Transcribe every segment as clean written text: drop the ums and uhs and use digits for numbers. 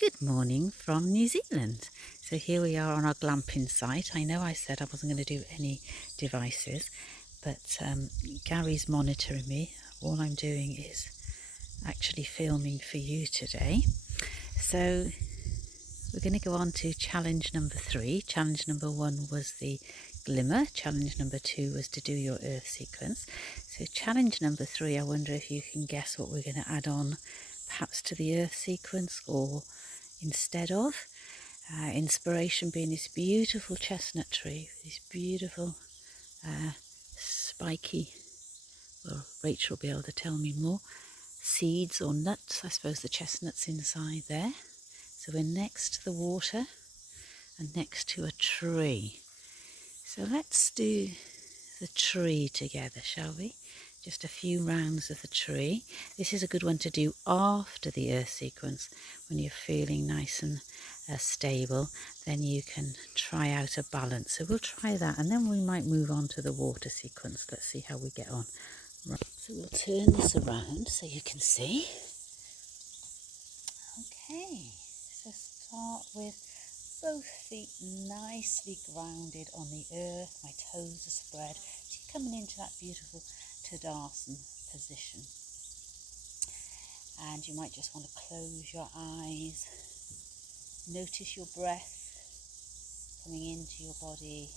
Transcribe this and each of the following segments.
Good morning from New Zealand. So here we are on our glamping site. I know I said I wasn't going to do any devices, but Gary's monitoring me. All I'm doing is actually filming for you today. So we're going to go on to challenge number 3. Challenge number 1 was the glimmer. Challenge number 2 was to do your earth sequence. So challenge number 3, I wonder if you can guess what we're going to add on perhaps to the earth sequence or instead of. Inspiration being this beautiful chestnut tree, this beautiful spiky, well, Rachel will be able to tell me more, seeds or nuts. I suppose the chestnut's inside there. So we're next to the water and next to a tree. So let's do the tree together, shall we? Just a few rounds of the tree. This is a good one to do after the earth sequence when you're feeling nice and stable. Then you can try out a balance. So we'll try that and then we might move on to the water sequence. Let's see how we get on. Right. So we'll turn this around so you can see. Okay, so start with both feet nicely grounded on the earth. My toes are spread. So you're coming into that beautiful Tadasana position. And you might just want to close your eyes. Notice your breath coming into your body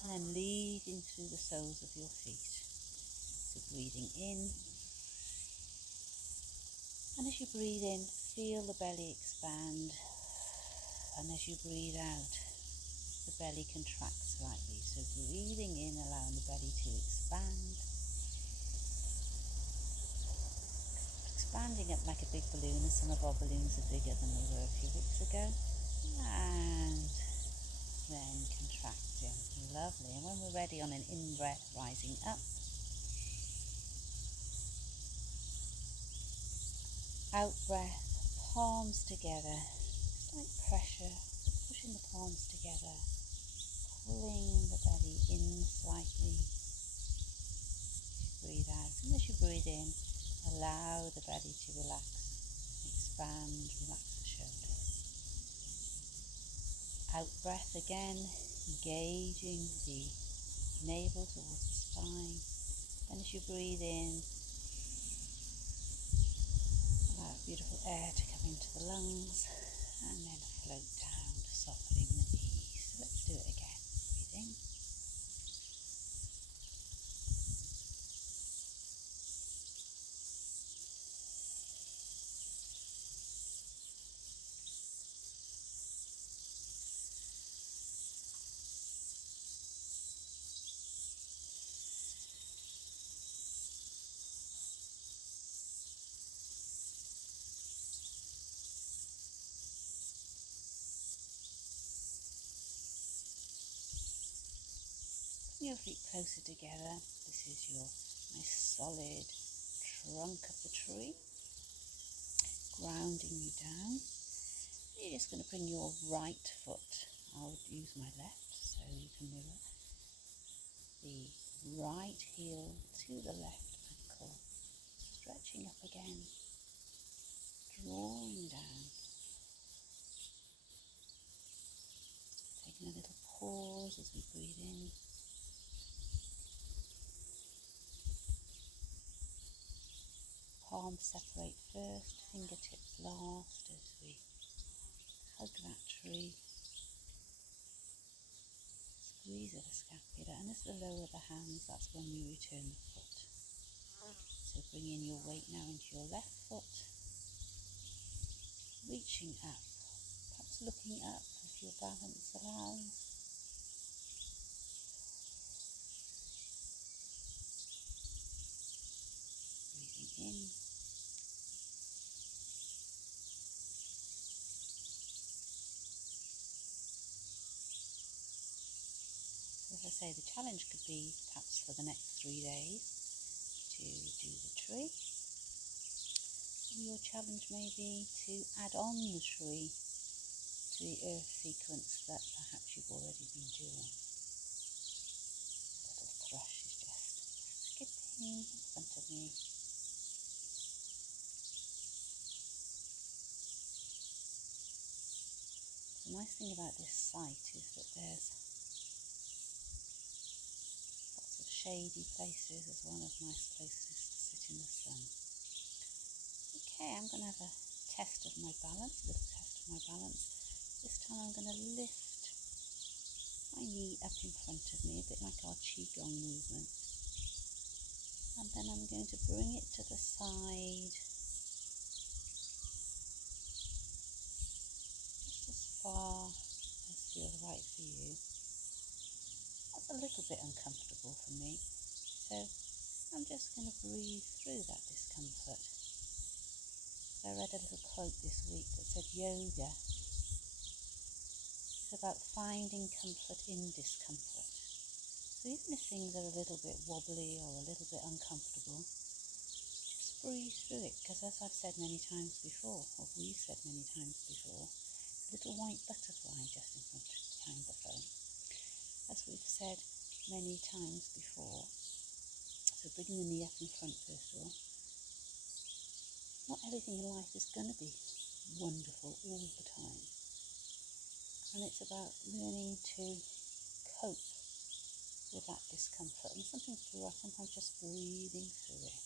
and then leading through the soles of your feet. So breathing in. And as you breathe in, feel the belly expand. And as you breathe out, the belly contracts slightly. So breathing in, allowing the belly to expand. Expanding up like a big balloon, and some of our balloons are bigger than they were a few weeks ago. And then contracting. Lovely. And when we're ready on an in-breath, rising up. Out-breath, palms together. Slight pressure, pushing the palms together. Pulling the belly in slightly. Breathe out. And as you breathe in, allow the belly to relax, expand, relax the shoulders. Out breath again, engaging the navel towards the spine. And as you breathe in, allow beautiful air to come into the lungs and then float down, softening the knees. So let's do it again. Breathe in. Your feet closer together. This is your nice solid trunk of the tree, grounding you down. You're just going to bring your right foot, I'll use my left so you can mirror, the right heel to the left ankle, stretching up again, drawing down, taking a little pause as we breathe in. Palms separate first, fingertips last as we hug that tree. Squeeze of the scapula, and as the lower the hands, that's when we return the foot. So bring in your weight now into your left foot, reaching up, perhaps looking up if your balance allows. Breathing in. As I say, the challenge could be perhaps for the next 3 days to do the tree. And your challenge may be to add on the tree to the earth sequence that perhaps you've already been doing. The little thrush is just skipping in front of me. The nice thing about this site is that there's lots of shady places as well as nice places to sit in the sun. Okay, I'm going to have a test of my balance, a little test of my balance. This time I'm going to lift my knee up in front of me, a bit like our Qigong movement. And then I'm going to bring it to the side, just as far as feels right for you. That's a little bit uncomfortable for me, so I'm just going to breathe through that discomfort. I read a little quote this week that said yoga is about finding comfort in discomfort. So even if things are a little bit wobbly or a little bit uncomfortable, just breathe through it, because as I've said many times before, or we've said many times before, a little white butterfly just in front behind the phone. As we've said many times before, so bringing the knee up in front first of all, not everything in life is going to be wonderful all the time. And it's about learning to cope with that discomfort. And sometimes just breathing through it.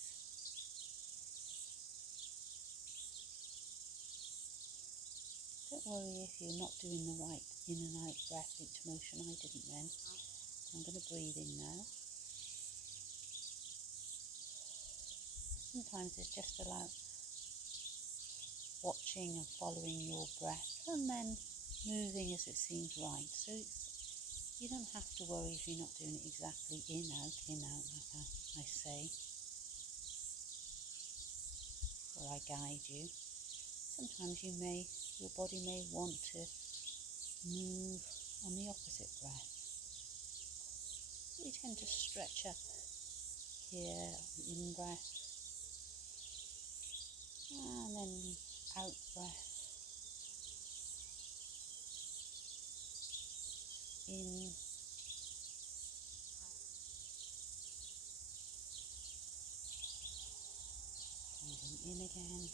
Don't worry if you're not doing the right in and out breath into motion. I didn't then. I'm going to breathe in now. Sometimes it's just about watching and following your breath and then moving as it seems right. So you don't have to worry if you're not doing it exactly in, out, like I say, or I guide you. Sometimes your body may want to move on the opposite breath. We tend to stretch up here, in breath, and then out breath. In, breathing in again.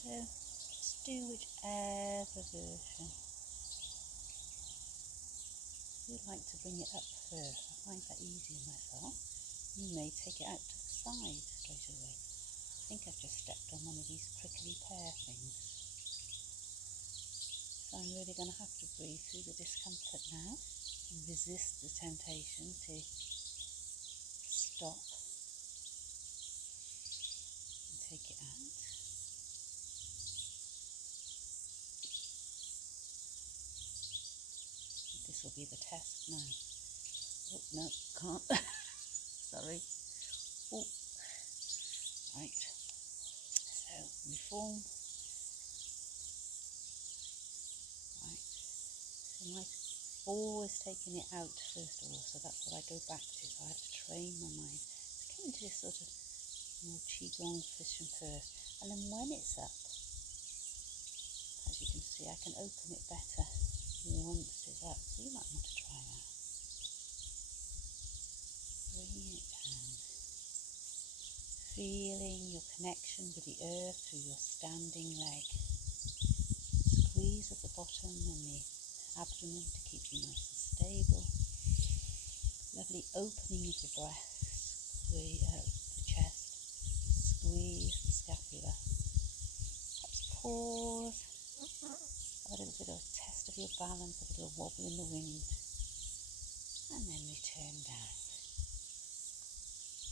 So just do whichever version you'd like to bring it up first. I find that easier myself. You may take it out to the side straight away. I think I've just stepped on one of these prickly pear things. So I'm really going to have to breathe through the discomfort now and resist the temptation to stop and take it out. This will be the test now. Oh, no, can't. Sorry. Oh, right. So, reform. Right. So my always taking it out first of all, so that's what I go back to. So I have to train my mind to come into this sort of more Qigong position first. And then when it's up, as you can see, I can open it better once it's up. So you might want to try that. Bring it down. Feeling your connection with the earth through your standing leg. Squeeze at the bottom and the abdomen to keep you nice and stable. Lovely opening of the breath. Squeeze the chest. Squeeze the scapula. Perhaps pause. Have a little bit of a test of your balance, a little wobble in the wind. And then return down.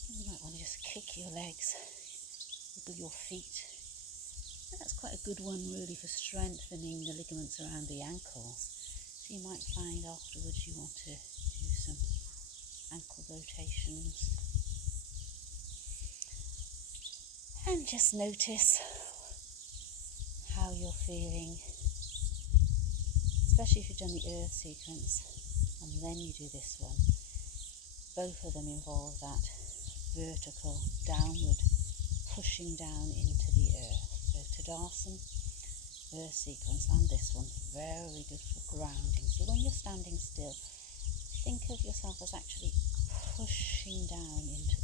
You might want to just kick your legs, wiggle your feet. That's quite a good one really for strengthening the ligaments around the ankles. So you might find afterwards you want to do some ankle rotations. And just notice how you're feeling, especially if you've done the earth sequence and then you do this one. Both of them involve that vertical downward pushing down into the earth. So Tadasana, earth sequence, and this one, very good for grounding. So when you're standing still, think of yourself as actually pushing down into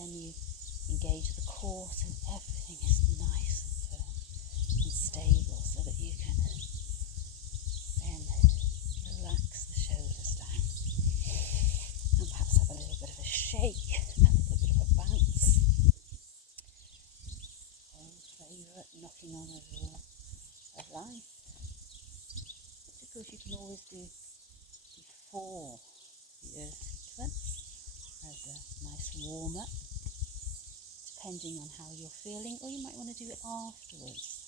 then you engage the core so everything is nice and firm and stable, so that you can then relax the shoulders down and perhaps have a little bit of a shake, a little bit of a bounce. Old favourite, knocking on the door of life. Which of course you can always do before the earth sequence as a nice warm-up, depending on how you're feeling, or you might want to do it afterwards,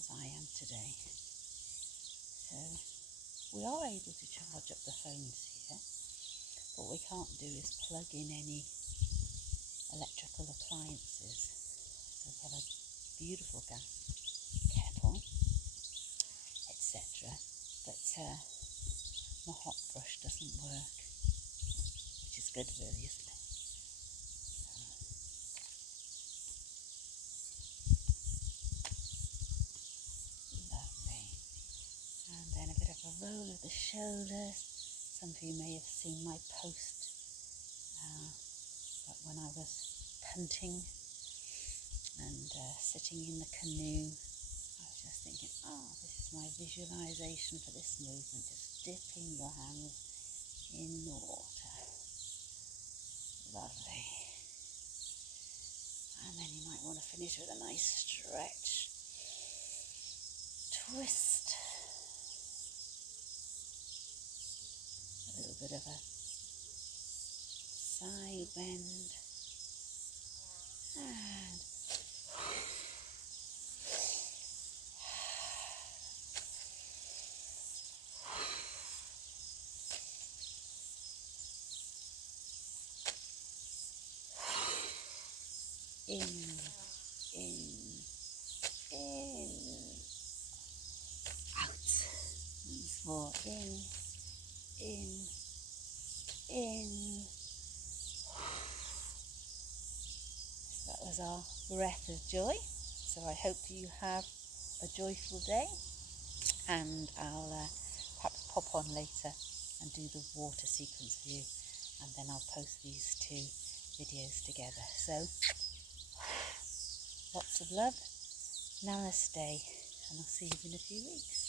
as I am today. So we are able to charge up the phones here. What we can't do is plug in any electrical appliances. So we have a beautiful gas kettle, etc. But my hot brush doesn't work, which is good really, isn't it? Lovely. And then a bit of a roll of the shoulders. Some of you may have seen my post when I was punting and sitting in the canoe. I was just thinking, this is my visualization for this movement, just dipping your hands in the water. Lovely. And then you might want to finish with a nice stretch. Twist. A little bit of a side bend. And in, out. Once more, in. That was our breath of joy. So I hope you have a joyful day, and I'll perhaps pop on later and do the water sequence for you, and then I'll post these two videos together. So lots of love, namaste, and I'll see you in a few weeks.